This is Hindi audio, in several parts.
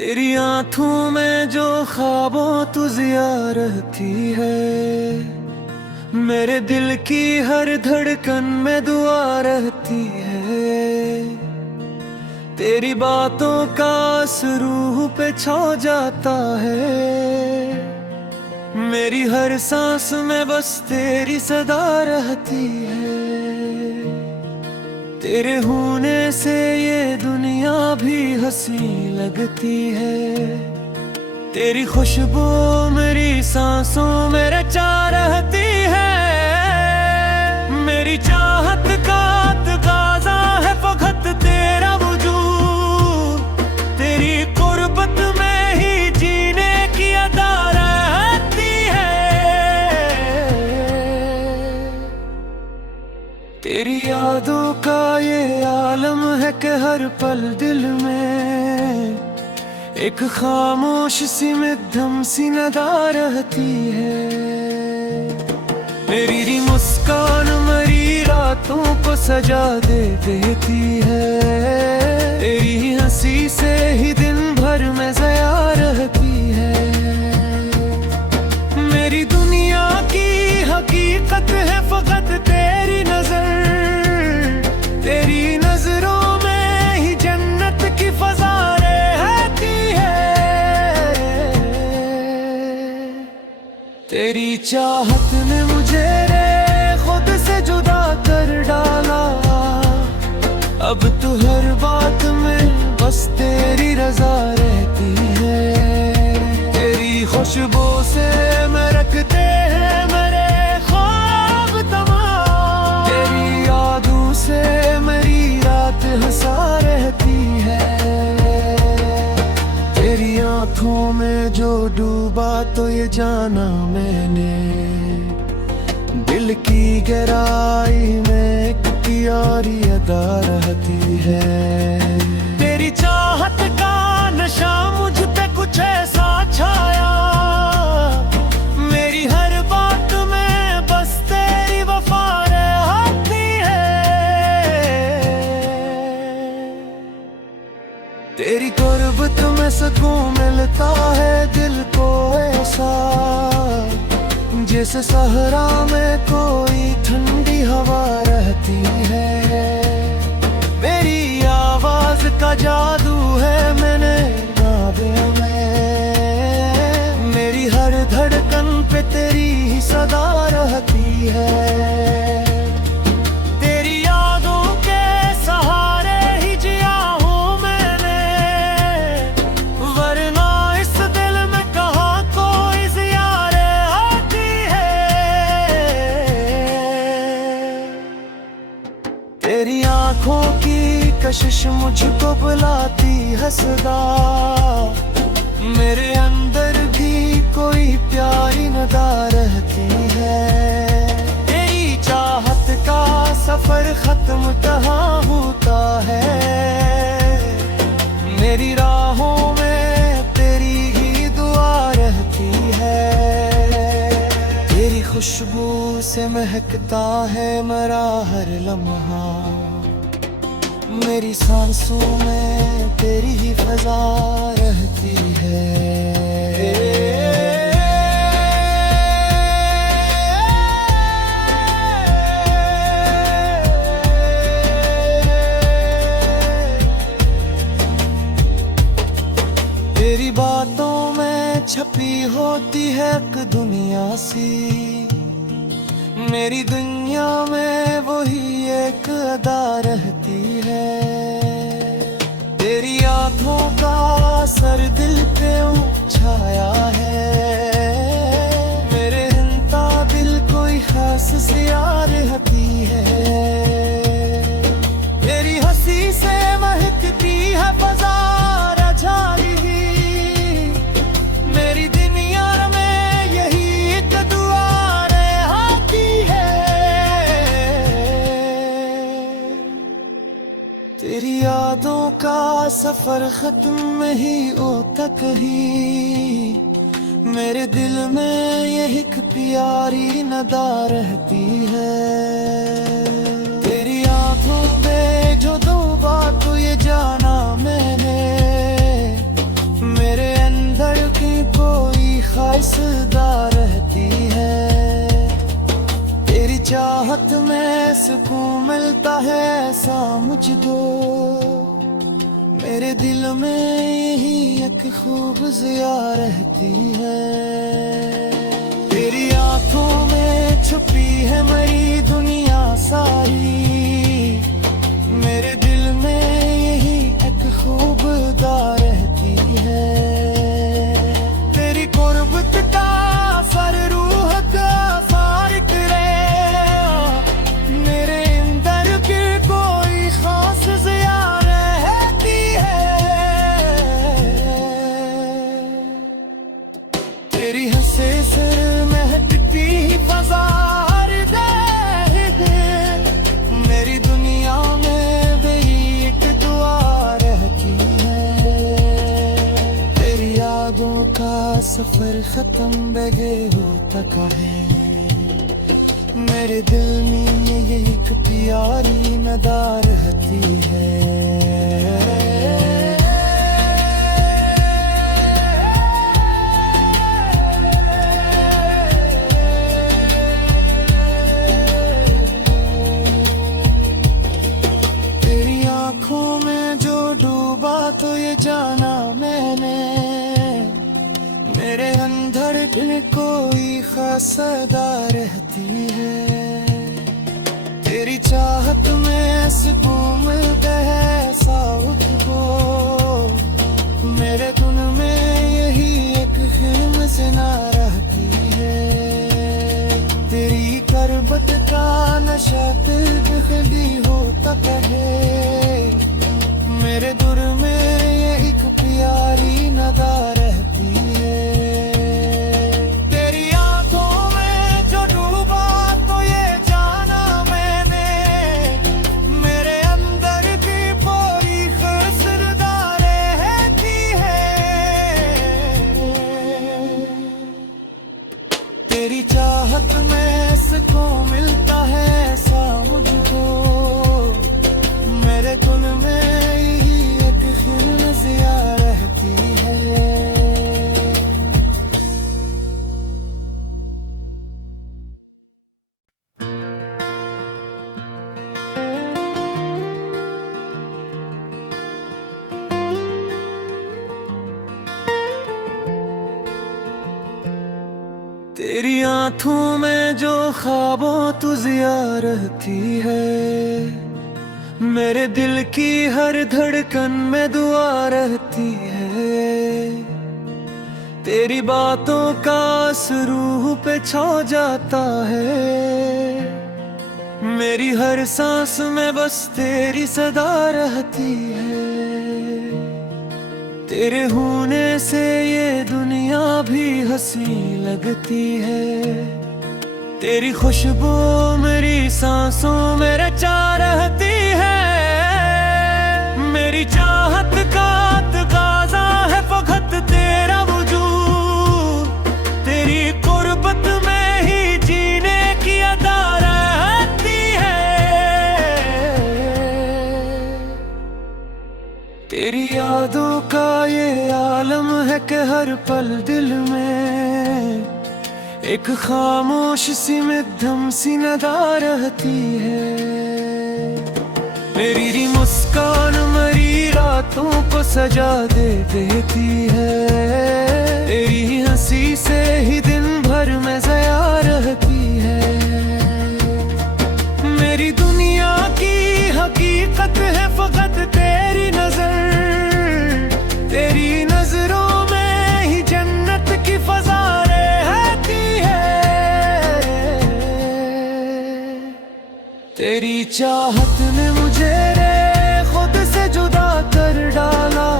तेरी आंखों में जो ख्वाबों तू जिया रहती है, मेरे दिल की हर धड़कन में दुआ रहती है। तेरी बातों का असर रूह पे छा जाता है, मेरी हर सांस में बस तेरी सदा रहती है। तेरे होने से ये दुनिया भी हंसी लगती है, तेरी खुशबू मेरी सांसों में रचा रहती है। मेरी चाहत का तकाज़ा है फकत तेरा वजूद, तेरी कुर्बत में ही जीने की अदा रहती है। तेरी यादों का ये आलम है कि हर पल दिल में एक खामोश सी मध्यम सी नदा रहती है। मेरी मुस्कान मरी रातों को सजा दे देती है, तेरी हंसी से ही दिन भर में ज़या रहती है। मेरी दुनिया की हकीकत है फकत तेरी नजर, तेरी नजरों में ही जन्नत की फजा रहती है। तेरी चाहत ने मुझे रे खुद से जुदा कर डाला, अब तो हर बात में बस तेरी रजा रहती है। तेरी खुशबू से महकते हैं मेरे ख्वाब तमाम, तेरी यादों से मेरी रात हंसा रहती है। तेरी आंखों में जो डूबा तो ये जाना मैंने, दिल की गहराई में एक प्यारी अदा रहती है। तेरी चाहत का नशा मुझ पे कुछ ऐसा छाया, मेरी हर बात में बस तेरी वफा रहती है। तेरी गुर्बत में सुकून मिलता है दिल को ऐसा, जैसे सहरा में कोई ठंडी हवा रहती है। मेरी आवाज का जादू है मैंने नादियों में, मेरी हर धड़कन पे तेरी ही सदा रहती है। तेरी यादों के सहारे ही जिया हूँ मैंने, वरना इस दिल में कहाँ कोई जिया रहती है। तेरी आंखों की कशिश मुझको बुलाती है सदा, मेरे अंदर भी कोई प्यारी नदा रहती है। तेरी चाहत का सफर खत्म कहाँ होता है, मेरी राहों में तेरी ही दुआ रहती है। तेरी खुशबू से महकता है मेरा हर लम्हा, मेरी सांसों में तेरी ही फजा रहती है। तेरी बातों में छपी होती है एक दुनिया सी, मेरी दुनिया में वही एक अदा रहती है। तेरी आंखों का असर दिल पे छाया है, मेरे हिंता दिल कोई खास सिया रहती है। तेरी हंसी से महकती है फजा रजाई, मेरी दुनिया में यही एक दुआ रहती है। तेरी यादों का सफर खत्म नहीं होता कहीं, मेरे दिल में यह एक प्यारी नदा रहती है। तेरी आंखों में जो दो बात ये जाना मैंने, ख्वाहिशदा रहती है। तेरी चाहत में सुकून मिलता है ऐसा मुझको, मेरे दिल में यही एक खूब ज़िया रहती है। तेरी आंखों में छुपी है मेरी दुनिया सारी, मेरे दिल में यही एक खूबदा रहती है। तेरी कुर्बत का असर रूह का फारिक रे, मेरे अंदर की कोई खास ज़िया रहती है। तेरी हंसे से महकती फज़ा मेरी दुनिया में वही एक दुआ रहती है। तेरी यादों का सफर खत्म बगे होता का है, मेरे दिल में ये एक प्यारी नदा रहती है। तो ये जाना मैंने, मेरे अंदर कोई खास सदा रहती है। तेरी चाहत में सुकून मिलता है ऐसा मुझको, मेरे धुन में यही एक फिल्म से ना रहती है। तेरी करबत का नशा दिखली होता कहे, मेरे दूर में ये एक प्यारी नदा रहती है। तेरी आंखों में जो डूबा तो ये जाना मैंने, मेरे अंदर की पूरी खुशदा रहती है। तेरी चाहत में सुकून मिलता है ऐसा मुझको, मेरे कुल में रहती है। तेरी आंखों में जो ख्वाबों तू ज़िया रहती है, मेरे दिल की हर धड़कन में दुआ रहती है। तेरी बातों का असर रूह पे छा जाता है, मेरी हर सांस में बस तेरी सदा रहती है। तेरे होने से ये दुनिया भी हंसी लगती है, तेरी खुशबू मेरी सांसों में रचा रहती है। मेरी चाहत का तकाज़ा है फकत तेरा वजूद, तेरी कुर्बत में ही जीने की अदा रहती है। तेरी यादों का ये आलम है कि हर पल दिल में एक खामोश सी मध्यम सी नदा रहती है। मेरी मुस्कान मरी रातों को सजा दे देती है, तेरी हंसी से ही दिन भर में ज़िया रहती है। मेरी दुनिया की हकीकत है फकत तेरी नजर, तेरी नजरों में ही जन्नत की फजा तेरी चाहत ने मुझे रे खुद से जुदा कर डाला।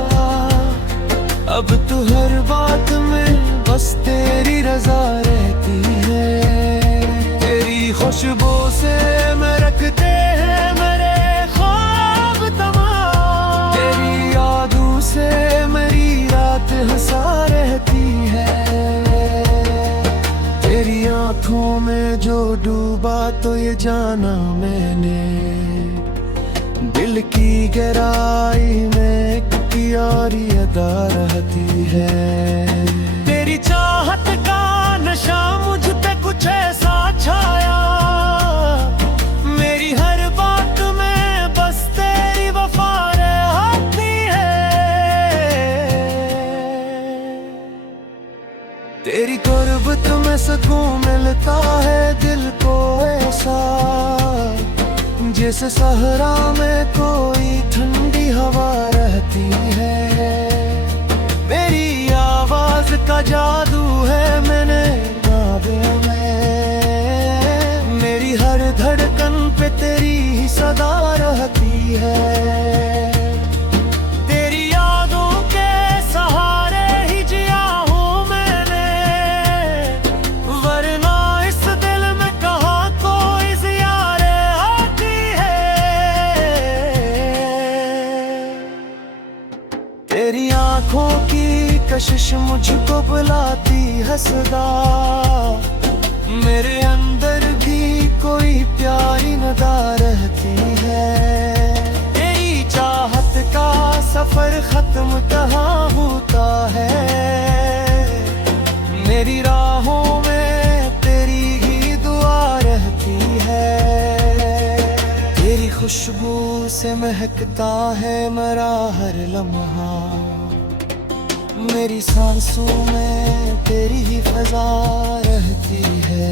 अब तो हर बात में बस तेरी रजा रहती है। तेरी खुशबू से महकते हैं मेरे ख्वाब तमाम, तेरी यादों से मेरी रात हंसा रहती है। तेरी आंखों में जो डूबा तो ये जाना मैंने, दिल की गहराई में एक प्यारी अदा रहती है। तेरी चाहत तेरी गुर्बत में सुकून मिलता है दिल को ऐसा, जिस सहरा में कोई ठंडी हवा रहती है। मेरी आवाज का जादू है मैंने बाबों में, मेरी हर धड़कन पे तेरी ही सदा रहती है। तेरी यादों के सहारे ही जिया हूँ मैंने, वरना इस दिल में कहाँ कोई ज़ियारे आती है। तेरी आँखों की कशिश मुझको बुलाती है सदा, मेरे अंदर भी कोई प्यारी नदा रहती है। तेरी चाहत का सफर खत्म कहाँ होता है, मेरी राहों में तेरी ही दुआ रहती है। तेरी खुशबू से महकता है मेरा हर लम्हा, मेरी सांसों में तेरी ही फजा रहती है।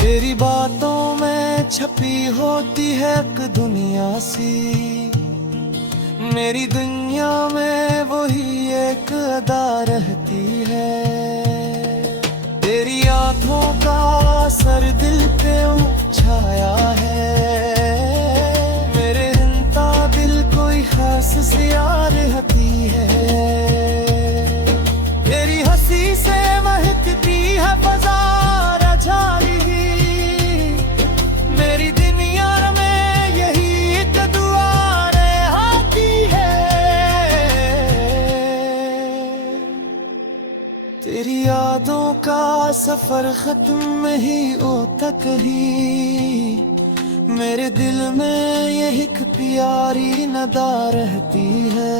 तेरी बातों में छपी होती है एक दुनिया सी, मेरी दुनिया में वही एक अदा रहती है। तेरी आँखों का असर दिल पे छाया है, मेरे हिंता दिल कोई खास सिया रहती है। तेरी हंसी से महकती है फजा रजाई, मेरी दुनिया में यही एक दुआ रहती है। तेरी यादों का सफर खत्म नहीं होता कहीं, मेरे दिल में यह एक प्यारी नदा रहती है।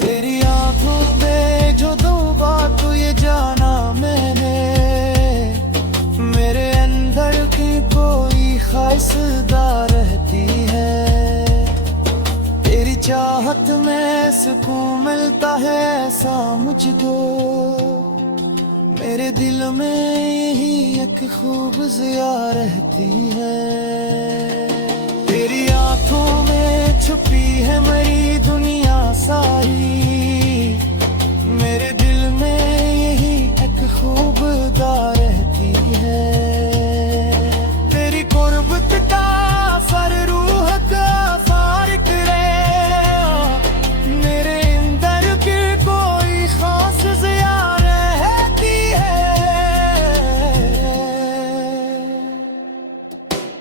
तेरी आंखों में जो दो बात ये जाना मैंने, मेरे अंदर की कोई ख्वाहिशदा रहती है। तेरी चाहत में सुकून मिलता है ऐसा मुझको, मेरे दिल में यही एक खूब ज़िया रहती है। तेरी आँखों में छुपी है मेरी दुनिया सारी, मेरे दिल में यही एक खूब दा रहती है। तेरी गुर्बत का फर रूह का फारिक रे, मेरे अंदर की कोई खास ज़िया रहती है।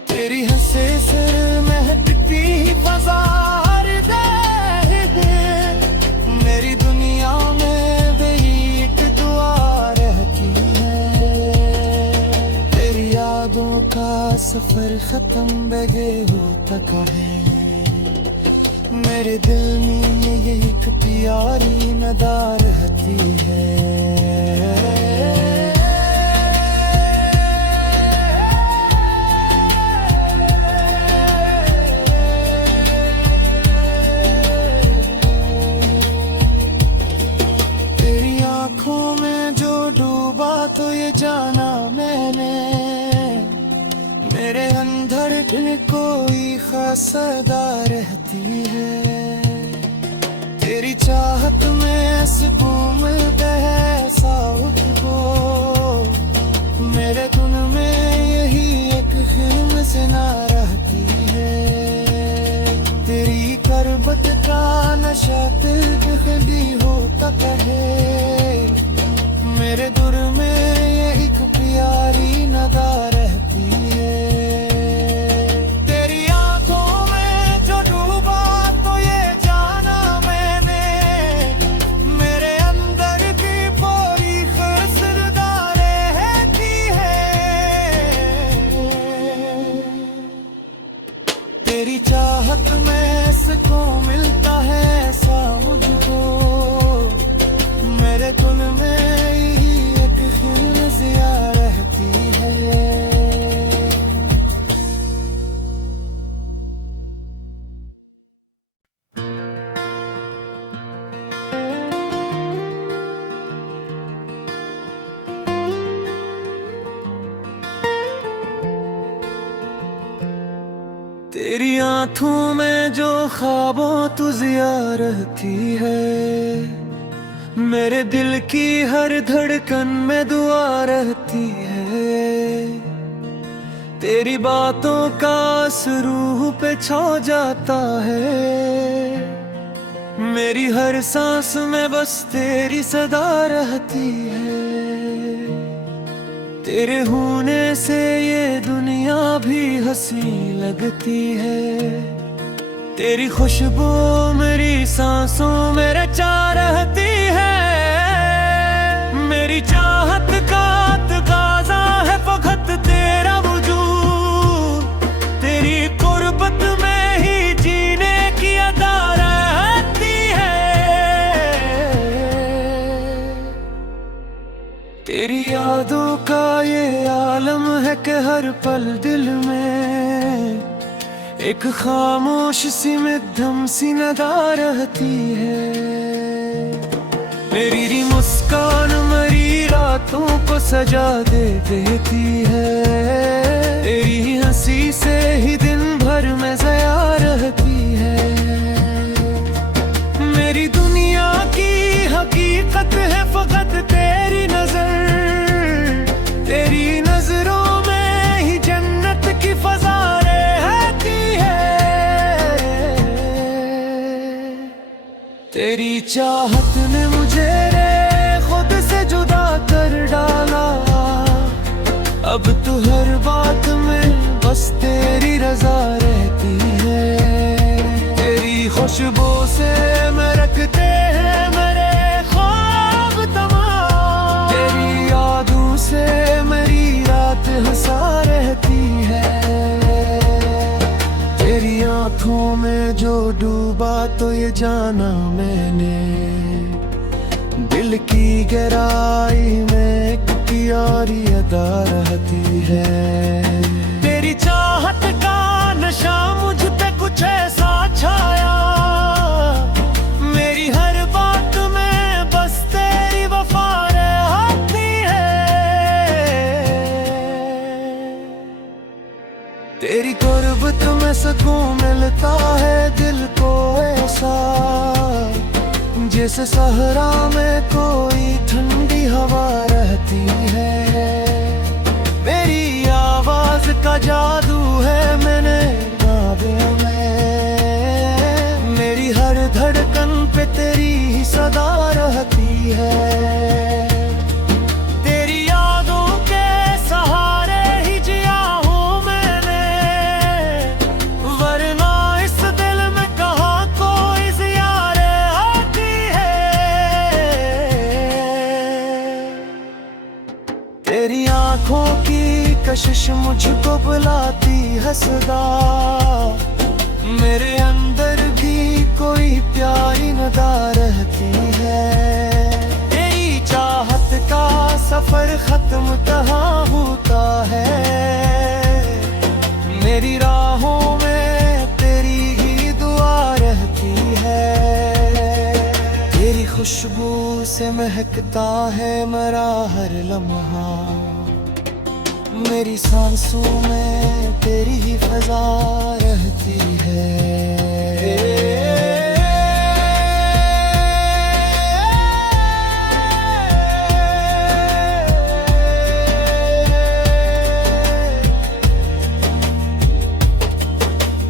तेरी हंसे सिर महकती फजा मेरी दुनिया में वही एक दुआ रहती है। तेरी यादों का सफर खत्म बगे होता है, मेरे दिल में ये एक प्यारी नदा रहती है। आँखों में जो डूबा तो ये जाना मैंने, मेरे अंदर कोई खास अदा रहती है। तेरी चाहत में सुकून मिलता है साउथ को, मेरे धुन में यही एक फिल्म से ना रहती है। तेरी करबत का नशा दिल खड़ी होता है, मेरे दुर में ये एक प्यारी नदा रहती है। तेरी आंखों में जो डूबा तो ये जाना मैंने, मेरे अंदर की पूरी खसरदा रहती है। तेरी चाहत में सुकून मिलता है ऐसा मुझको, मेरे कुल में ही एक तेरी आंखों में जो ख्वाबों तू जिया रहती है, मेरे दिल की हर धड़कन में दुआ रहती है। तेरी बातों का असर रूह पे छा जाता है, मेरी हर सांस में बस तेरी सदा रहती है। तेरे होने से ये दुनिया भी हंसी लगती है, तेरी खुशबू मेरी सांसों में रचा रहती है। मेरी चाहत का तकाज़ा है फकत तेरा वजूद, तेरी कुर्बत में ही जीने की अदा रहती है। तेरी यादों का ये आलम है कि हर पल दिल में एक खामोश सी मध्यम सी नदा रहती है। मेरी मुस्कान मरी रातों को सजा दे देती है, तेरी हंसी से ही दिन भर में ज़या रहती है। मेरी दुनिया की हकीकत है फकत तेरी नजर, तेरी नजरों में ही जन्नत की फजा रहती है। तेरी चाहत ने मुझे खुद से जुदा कर डाला, अब तो हर बात में बस तेरी रजा रहती है। तेरी खुशबू से महकते हैं मेरे ख्वाब तमाम, तेरी यादों से मेरी रात हंसा रहती है। तेरी आंखों में जो डूबा तो ये जाना मैंने, दिल की गहराई में एक प्यारी अदा रहती है। तेरी चाहत का नशा मुझ पे कुछ ऐसा छाया, मेरी हर बात में बस तेरी वफा रहती है। तेरी गुर्बत में सुकून मिलता है दिल को ऐसा, जैसे सहरा में कोई ठंडी हवा रहती है। मेरी आवाज का जादू है मैंने बादों में, मेरी हर धड़कन पे तेरी ही सदा रहती है। तेरी यादों के सहारे ही जिया हूँ मैंने, वरना इस दिल में कहाँ कोई जिया रहती है। तेरी आंखों की कशिश मुझको बुलाती है सदा, मेरे अंदर भी कोई प्यारी नदा रहती है। तेरी चाहत का सफर खत्म कहाँ होता है, मेरी राहों में तेरी ही दुआ रहती है। तेरी खुशबू से महकता है मेरा हर लम्हा, मेरी सांसों में तेरी ही फजा रहती है।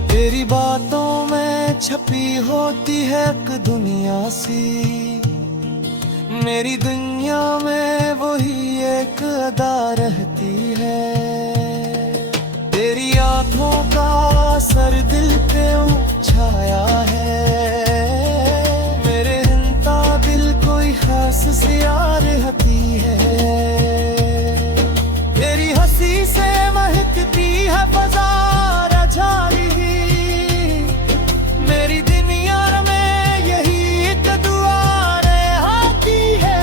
तेरी बातों में छपी होती है एक दुनिया सी, मेरी दुनिया में वही एक अदा रहती है। तेरी आंखों का असर दिल पे छाया है, मेरे हिंता दिल कोई खास सिया रहती है। तेरी हंसी से महकती है फजा रजारी, मेरी दुनिया में यही एक दुआ रहती है।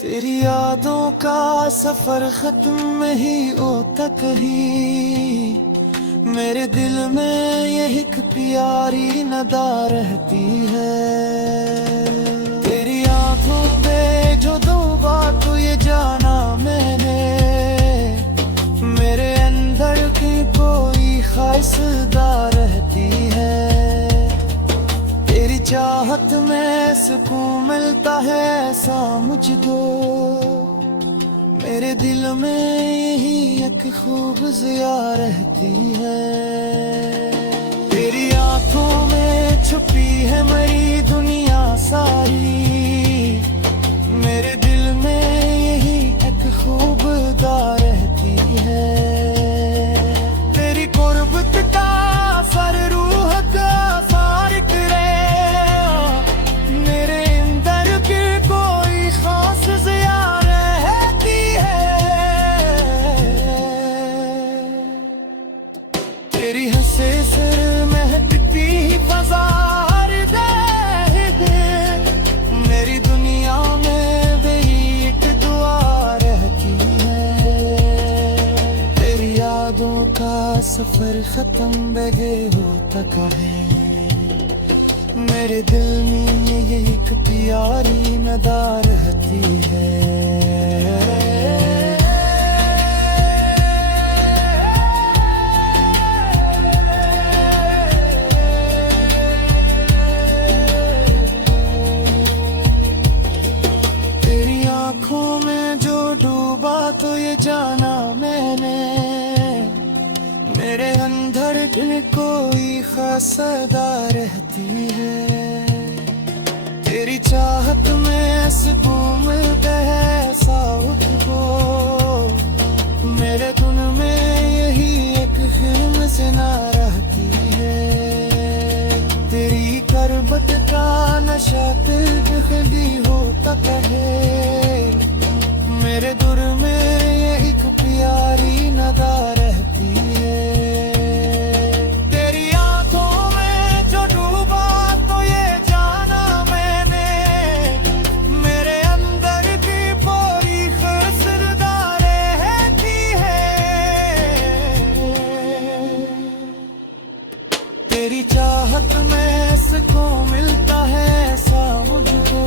तेरी यादों का सफर खत्म नहीं होता कहीं, मेरे दिल में यह एक प्यारी नदा रहती है। तेरी आंखों में जो दो बात ये जाना मैंने, हंसदा रहती है। तेरी चाहत में सुकून मिलता है ऐसा मुझको, मेरे दिल में यही एक खूब ज़िया रहती है। तेरी आंखों में छुपी है मेरी दुनिया सारी, मेरे दिल में यही एक खूबदा रहती है। तेरी कुर्बत का सर रूह का सार करे, मेरे अंदर भी कोई खास ज़िया रहती है। तेरी हंसे सिर महकती फज़ा मेरी दुनिया में वही एक दुआ रहती है। तेरी यादों का सफर खत्म बगे होता है, मेरे दिल में ये एक प्यारी नदा रहती है। आँखों में जो डूबा तो ये जाना मैंने, मेरे अंदर दिल कोई खास अदा रहती है। तेरी चाहत में सुकून मिलता है साउथ को, मेरे धुन में यही एक फिल्म से ना रहती है। तेरी करबत का नशा दिल भी होता है, मेरे दुर में ये एक प्यारी नदा रहती है। तेरी आंखों में जो डूबा तो ये जाना मैंने, मेरे अंदर भी पूरी खुशदा रहती है। तेरी चाहत में सुकून मिलता है ऐसा मुझको,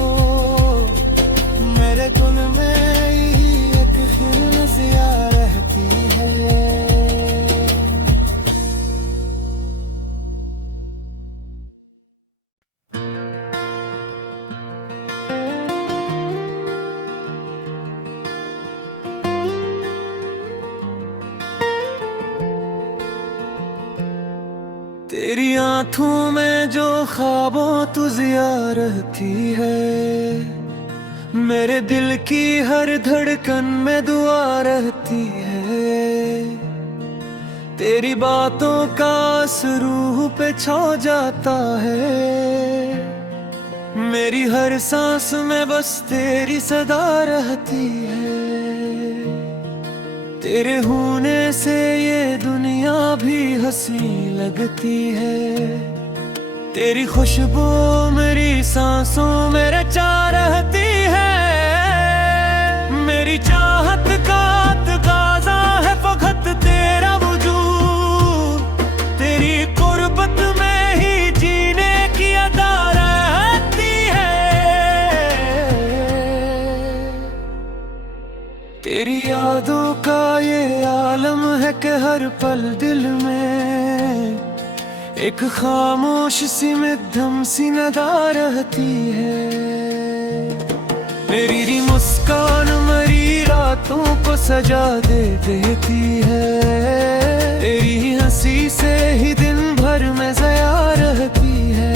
मेरे धुन में यही एक फिल्म ज़िया रहती है। तेरी आँखों में जो ख्वाबों तू ज़िया रहती है, मेरे दिल की हर धड़कन में दुआ रहती है। तेरी बातों का असर रूह पे छा जाता है, मेरी हर सांस में बस तेरी सदा रहती है। तेरे होने से ये दुनिया भी हंसी लगती है, तेरी खुशबू मेरी सांसों में रचा रहती है। मेरी चाहत का तकाज़ा है फकत तेरा वजूद, तेरी कुर्बत में ही जीने की अदा रहती है। तेरी यादों का ये आलम है कि हर पल दिल में एक खामोश सी मध्यम सी नदा रहती है। मेरी मुस्कान मरी रातों को सजा दे देती है, तेरी हंसी से ही दिन भर में ज़िया रहती है।